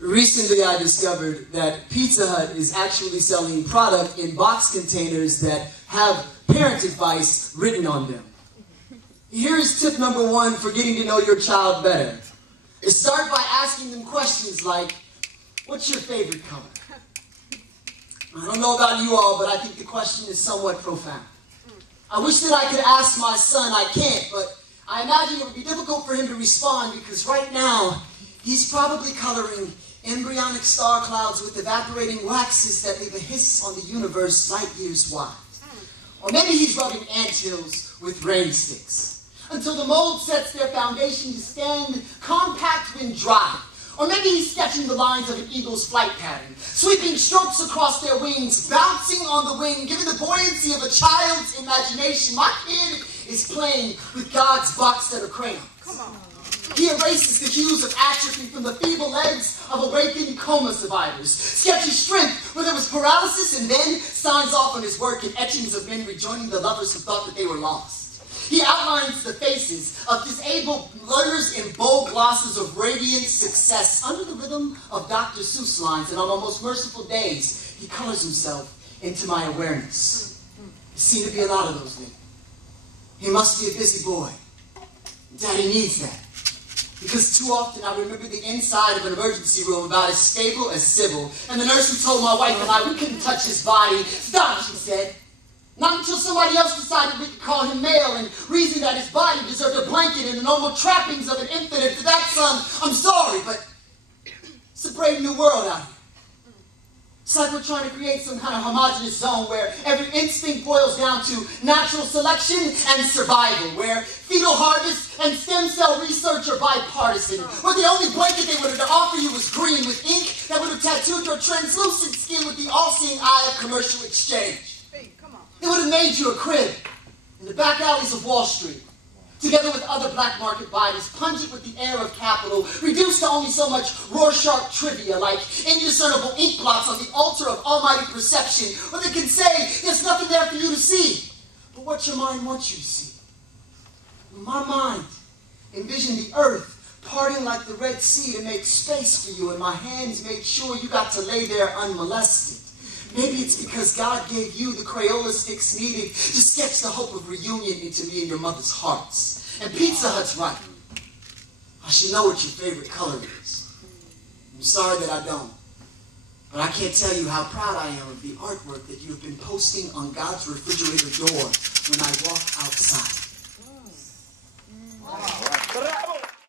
Recently, I discovered that Pizza Hut is actually selling product in box containers that have parent advice written on them. Here's tip number 1 for getting to know your child better. Start by asking them questions like, what's your favorite color? I don't know about you all, but I think the question is somewhat profound. I wish that I could ask my son. I can't, but I imagine it would be difficult for him to respond because right now, he's probably coloring embryonic star clouds with evaporating waxes that leave a hiss on the universe light years wide. Or maybe he's rubbing anthills with rain sticks until the mold sets their foundation to stand compact when dry. Or maybe he's sketching the lines of an eagle's flight pattern, sweeping strokes across their wings, bouncing on the wing, giving the buoyancy of a child's imagination. My kid is playing with God's box set of crayons. Come on. He erases the hues of atrophy from the feeble legs of awakened coma survivors, sketches strength where there was paralysis, and then signs off on his work in etchings of men rejoining the lovers who thought that they were lost. He outlines the faces of disabled letters in bold glosses of radiant success under the rhythm of Dr. Seuss lines, and on almost merciful days, he colors himself into my awareness. There seem to be a lot of those lately. He must be a busy boy. Daddy needs that. Because too often I remember the inside of an emergency room about as stable as Sybil, and the nurse who told my wife and I we couldn't touch his body. Stop, she said. Not until somebody else decided we could call him male and reasoned that his body deserved a blanket and the normal trappings of an infant. And to that, son, I'm sorry, but it's a brave new world out here. It's like we're trying to create some kind of homogeneous zone where every instinct boils down to natural selection and survival, where fetal harvest and stem cell research are bipartisan, where the only blanket they would have to offer you was green with ink that would have tattooed your translucent skin with the all-seeing eye of commercial exchange. It would have made you a crib in the back alleys of Wall Street, together with other black market bodies, pungent with the air of capital, reduced to only so much Rorschach trivia like indiscernible ink blots on the altar of almighty perception, where they can say there's nothing there for you to see, but what your mind wants you to see. In my mind, envision the earth parting like the Red Sea to make space for you, and my hands made sure you got to lay there unmolested. Maybe it's because God gave you the Crayola sticks needed to sketch the hope of reunion into me and your mother's hearts. And Pizza Hut's right. I should know what your favorite color is. I'm sorry that I don't. But I can't tell you how proud I am of the artwork that you have been posting on God's refrigerator door when I walk outside.